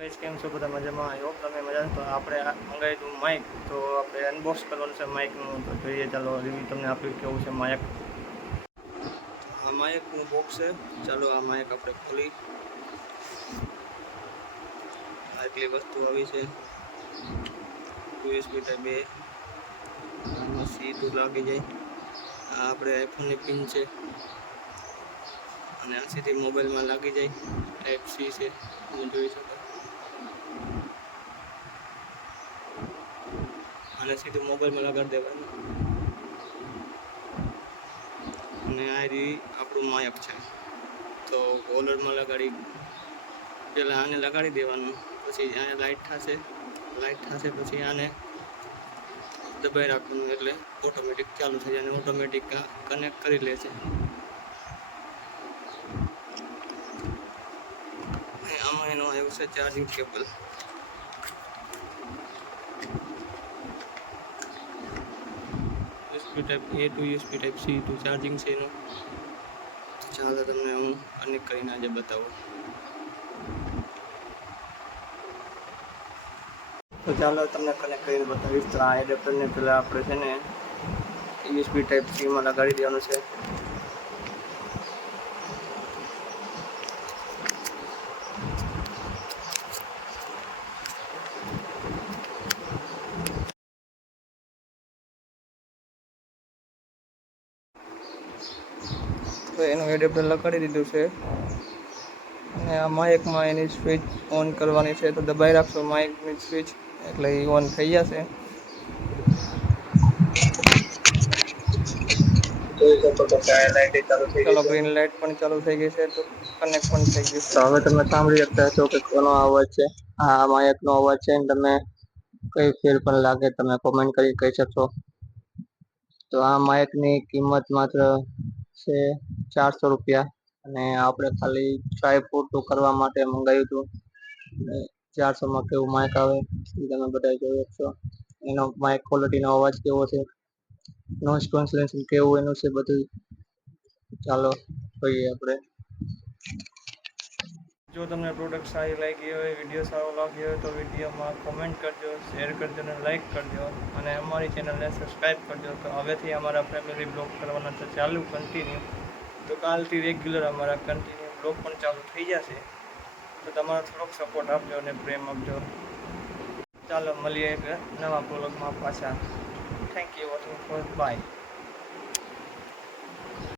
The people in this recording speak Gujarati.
ગાઈસ કેમ છો બધા મજામાં? આઈ હોપ તમે મજા. તો આપણે મંગાવ્યું હતું માઇક, તો આપણે અનબોક્સ કરવાનું છે માઇકનું. તો જોઈએ, ચાલો રિવ્યૂ તમને આપ્યું કેવું છે માઇક. આ માઇકનું બોક્સ છે. ચાલો આ માઇક આપણે ખોલી. આટલી વસ્તુ આવી છે. USB ટાઈપ 2 આમાં સીધું લાગી જાય. આ આપણે આઈફોનની પિન છે અને આ સીધી મોબાઈલમાં લાગી જાય. ટાઈપ C છે, તમે જોઈ શકો. અને સીધું મોબાઈલમાં લગાડી દેવાનું. અને આ આપણું માયક છે. તો કોલરમાં લગાડી પહેલાં આને લગાડી દેવાનું, પછી આને લાઇટ થશે પછી આને દબાઈ રાખવાનું, એટલે ઓટોમેટિક ચાલુ થઈ જાય અને ઓટોમેટિક કનેક્ટ કરી લે છે. આમાં એનો આવ્યો છે charging cable. USB type A to USB type C to charging છે એનું. ચાલો તમને હું કનેક્ટ કરીને આજે બતાવું. તો ચાલો તમને કનેક્ટ કરીને બતાવીશ. તો આ એડેપ્ટરને પહેલાં આપણે છે ને USB ટાઈપ C માં લગાડી દેવાનું છે. તો એનું એડેપ્ટર લગાડી દીધું છે અને આ માઇકમાં એની સ્વિચ ઓન કરવાની છે. તો દબાઈ રાખશો માઇકની સ્વિચ એટલે એ ઓન થઈ જશે. ચાલો ગ્રીન લાઇટ પણ ચાલુ થઈ ગઈ છે, તો કનેક્ટ પણ થઈ ગયું. તો હવે તમે સાંભળી શકતા છો કે કોનો અવાજ છે. આ માઇકનો અવાજ છે. તમે કઈ ફેર પણ લાગે તમે કોમેન્ટ કરી કહી શકશો. તો આ માઇકની કિંમત માત્ર છે 400 રૂપિયા અને આપણે ખાલી ટ્રાય પૂરતું કરવા માટે મંગાવ્યું હતું. 400 માં કેવું માઇક આવે તમે બધા જોઈ શકશો. એનો માઇક ક્વોલિટીનો અવાજ કેવો છે, નોઇઝ કેન્સલેશન કેવું એનું છે બધું. ચાલો જોઈએ આપણે. જો તમને પ્રોડક્ટ સારી લાગી હોય, વિડીયો સારો લાગ્યો હોય, તો વિડીયોમાં કોમેન્ટ કરજો, શેર કરજો અને લાઇક કરજો અને અમારી ચેનલને સબસ્ક્રાઈબ કરજો. તો હવેથી અમારા ફેમિલી બ્લોગ કરવાના છે ચાલુ કન્ટિન્યુ. તો કાલથી રેગ્યુલર અમારા કન્ટિન્યુ બ્લોગ પણ ચાલુ થઈ જશે. તો તમારો થોડોક સપોર્ટ આપજો અને પ્રેમ આપજો. ચાલો મળીએ એક નવા બ્લોગમાં પાછા. Thank you watching for by.